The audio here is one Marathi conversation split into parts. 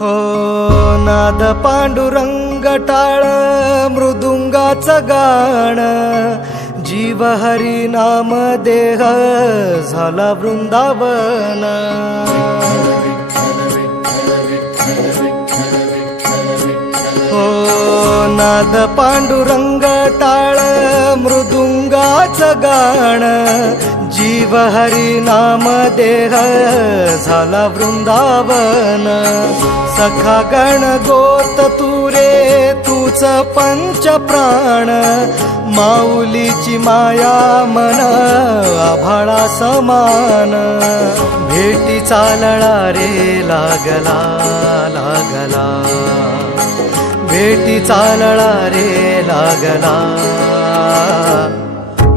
हो नाद पांडुरंग टाळ मृदुंगाचं गाण जीव हरी नाम देह झाला वृंदावन हो नाद पांडुरंग टाळ मृदुंगाचं गाण जीव हरी नाम देह झाला वृंदावन सखा गण गोत तू रे तूच पंच प्राण माऊलीची माया मन आभाळा समान भेटी चालळा रे लागला लागला भेटी चालळा रे लागला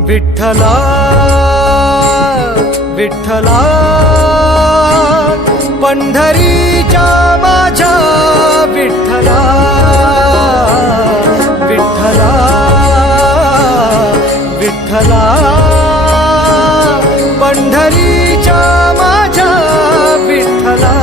विठ्ठला विठ्ठला पंढरीच्या माझ्या विठ्ठला विठ्ठला विठ्ठला पंढरीच्या माझ्या विठ्ठला